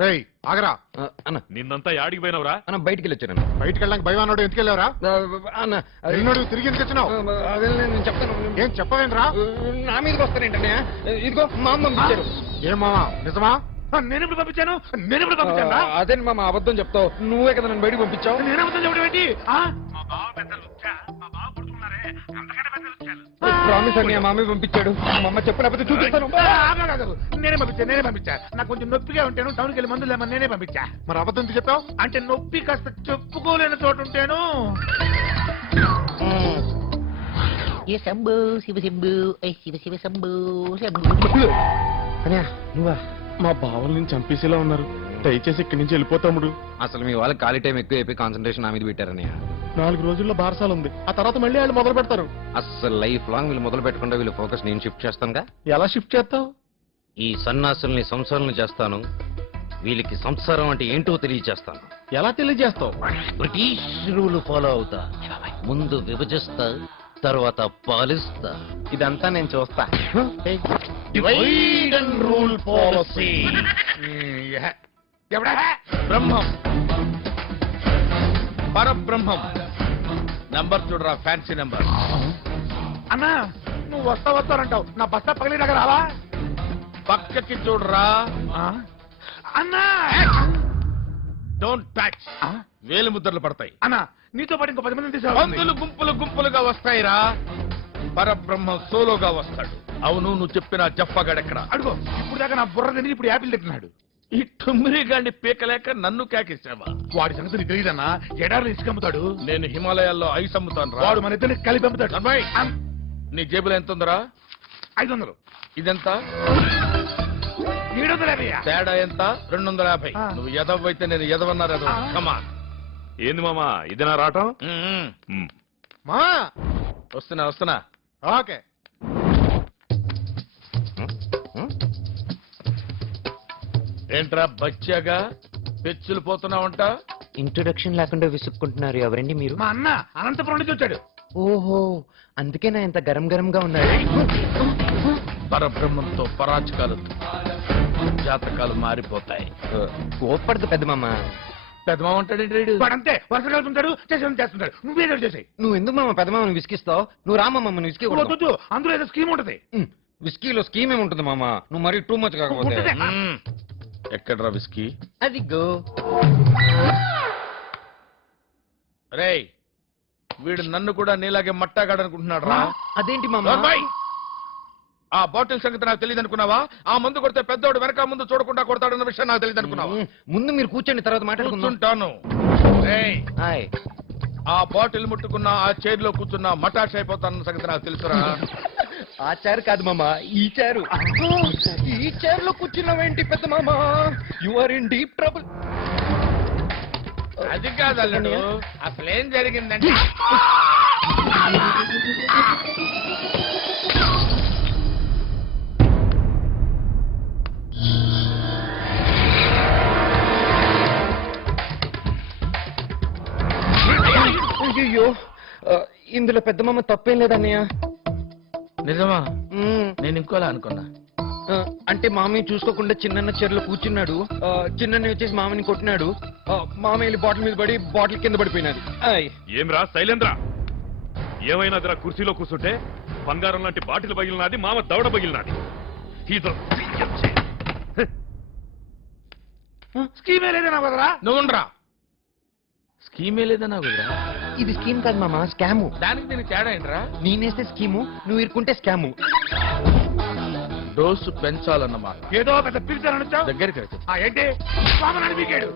రేయ్ ఆగరా అన్న నిన్నంతా యాడికి పోయినవరా? అన్న బయటికి వెళ్ళొచ్చాను బయటికి వెళ్ళడానికి భయం అన్నాడు, ఎందుకు వెళ్ళావరా? అన్న నిన్నడు తిరిగి ఎందుకు వచ్చినావు? అదే నేను చెప్తాను. ఏం చెప్పవేంద్రా? నా మీదకి వస్తానేంటనే? ఇదిగో మా అమ్మ పంపించారు. ఏం మామా నిజమా? నేను ఎప్పుడు పంపించాను? నేను ఎప్పుడు పంపించాను? అదే మామ అబద్ధం చెప్తావు. నువ్వే కదా నన్ను బయటకు పంపించావు. నేను అబద్ధం చెప్పడం ఏంటి? మా బావ పెద్ద లుచ్చా, మా బావ కొడుకున్నారే అంతకంటే పెద్ద లుచ్చాలు. ప్రామిస్ అని మా అమ్మ పంపించాడు. మా అమ్మ చెప్పినప్పుడు చూపిస్తాను. నేనే పంపించా. నాకు కొంచెం నొప్పిగా ఉంటాను, టౌన్కి వెళ్ళి మందులు లేమని నేనే పంపించా. మరి అబద్ధం ఎందుకు చెప్పావు? అంటే నొప్పి కాస్త చెప్పుకోలేని చోటు ఉంటాను. శంభు శివ శంభు శివ శివ శంభు శంభు. అన్నయ్య నువ్వా? మా బావల్ని చంపేసేలా ఉన్నారు. దయచేసి ఇక్కడి నుంచి వెళ్ళిపోతాముడు. అసలు మీ వాళ్ళకి ఖాళీ టైం ఎక్కువ అయిపోయి కాన్సన్ట్రేషన్ నా మీద పెట్టారన్నయ్య. 4 రోజుల్లో బారసాల ఉంది. ఆ తర్వాత మళ్ళీ వాళ్ళు మొదలు పెడతారు. అసలు లైఫ్ లాంగ్ వీళ్ళు మొదలు పెట్టకుండా వీళ్ళు ఫోకస్ నేను షిఫ్ట్ చేస్తానుగా. ఎలా షిఫ్ట్ చేస్తావు? ఈ సన్నాసుల్ని సంసారాలను చేస్తాను. వీళ్ళకి సంసారం అంటే ఏంటో తెలియజేస్తాను. ఎలా తెలియజేస్తావు? బ్రిటిష్ రూల్ ఫాలో అవుతా. ముందు విభజిస్తా, తర్వాత పాలిస్తా. ఇదంతా నేను చూస్తా. Divide and rule policy. ఎవడా బ్రహ్మం, పరబ్రహ్మం. నంబర్ చూడరా, ఫ్యాన్సీ నంబర్. అన్నా నువ్వు వస్తానంటావు, నా బస్తా పగిలి దగ్గర రావా? పక్కకి చూడరా. అన్నా డోంట్ టచ్. వేలు ముద్రలు పడతాయి. అన్నా నీతో పాటు ఇంకో 10 మందిని పంతులు తీసుకురా. గుంపులు గుంపులుగా వస్తాయిరా. పరబ్రహ్మం సోలోగా వస్తాడు. అవును, నువ్వు చెప్పిన జప్పగాడెక్కడ? అడుగు, ఇప్పుడు దాకా నా బుర్ర తిని ఇప్పుడు యాపిల్ తింటున్నాడు. ఈ టుమ్మిరి గాడిని పీకలేక నన్ను కేకేసావా? వాడి సంగతి నీకు తెలియదన్నా, ఎడారులు ఇసుక అమ్ముతాడు. నేను హిమాలయాల్లో ఐస్ అమ్ముతాను. వాడు మన ఇద్దరిని కలిపి అమ్ముతాడు. అమ్మాయి, నీ జేబులో ఎంత ఉందరా? 500. ఇదెంత? 750. తేడా ఎంత? 250. నువ్వు ఎదవైతే నేను ఎదవన్నారు. కమాన్. ఏంది మామా ఇదేనా రావటం? మా వస్తున్నా. ఓకే. ఏంట్రా బచ్చాగా పెచ్చులు పోతున్నావంట? ఇంట్రొడక్షన్ లేకుండా విసుక్కుంటున్నారు. ఎవరండి మీరు? మా అన్న అనంతపురం నుంచి వచ్చాడు. ఓహో, అందుకేనా ఇంత గరం గరంగా ఉన్నారు. పరబ్రహ్మంతో పరాచకాలు, జాతకాలు మారిపోతాయి. కోప్పడదు పెద్ద మామ. పెద్దమా ఉంటాడు. వాడంతే వరుస కలుపుతుంటాడు, చేస్తుంటాడు. నువ్వేదో చేసాయి. నువ్వు ఎందుకు మామ పెద్ద మామని విసికిస్తావు? నువ్వు రామమ్మని విసికి వద్దు, అందులో ఏదో స్కీమ్ ఉంటది. విస్కీలో స్కీమ్ ఏముంటుంది మామ? నువ్వు మరీ టూ మచ్ కాకపోతే. ఎక్కడ్రా విస్కీ? అది గో. రేయ్, వీడు నన్ను కూడా నీలాగే మట్టాగాడనుకుంటున్నాడు రా. అదేంటి మామ? ఆ బాటిల్ సంగతి నాకు తెలియదు అనుకున్నావా? ఆ ముందు కొడితే పెద్దోడు వెనక ముందు చూడకుండా కొడతాడన్న విషయం నాకు తెలియదు అనుకున్నావా? ముందు మీరు కూర్చోండి, తర్వాత మాట్లాడుకుంటాను. ఆ బాటిల్ ముట్టుకున్న, ఆ చైర్ లో కూర్చున్న మటాష్ అయిపోతానన్న సంగతి నాకు తెలుసురా. ఆ చైర్ కాదు మామ, ఈ చైరు. ఈ చైర్ లో కూర్చున్నావేంటి పెద్ద మామ? You are in deep trouble. అది కాదు అల్లుడు, అసలేం జరిగిందంటే అయ్యో, ఇందులో పెద్ద మామ తప్పేం లేదన్నయ్య. నిజమా? నేను ఇంకోలా అనుకున్నా. అంటే మామయ్య చూసుకోకుండా చిన్న చీరలో కూర్చున్నాడు. చిన్న వచ్చేసి మామని కొట్టినాడు. మామయ్య వెళ్ళి బాటిల్ మీద పడి బాటిల్ కింద పడిపోయినది. ఏమ్రా శైలేంద్ర, ఏమైనాదిరా? కుర్చీలో కూర్చుంటే బంగారం లాంటి బాటిల్ పగిలినది, మామ దవడ పగిలినది. స్కీమే లేదన్నా కదరా? నువ్వుండ్రా. స్కీమే లేదన్నా కుదరా? ఇది స్కీమ్ కాదు మామ, స్కాము. దానికి దీనికి తేడా ఏంట్రా? నేనేస్తే స్కీము, నువ్వు ఇరుకుంటే స్కాము. డోసు పెంచాలన్నమాట. ఏదో పెద్ద పిలిచారని దగ్గరికి ఏంటి మామ నన్ను పీకాడు.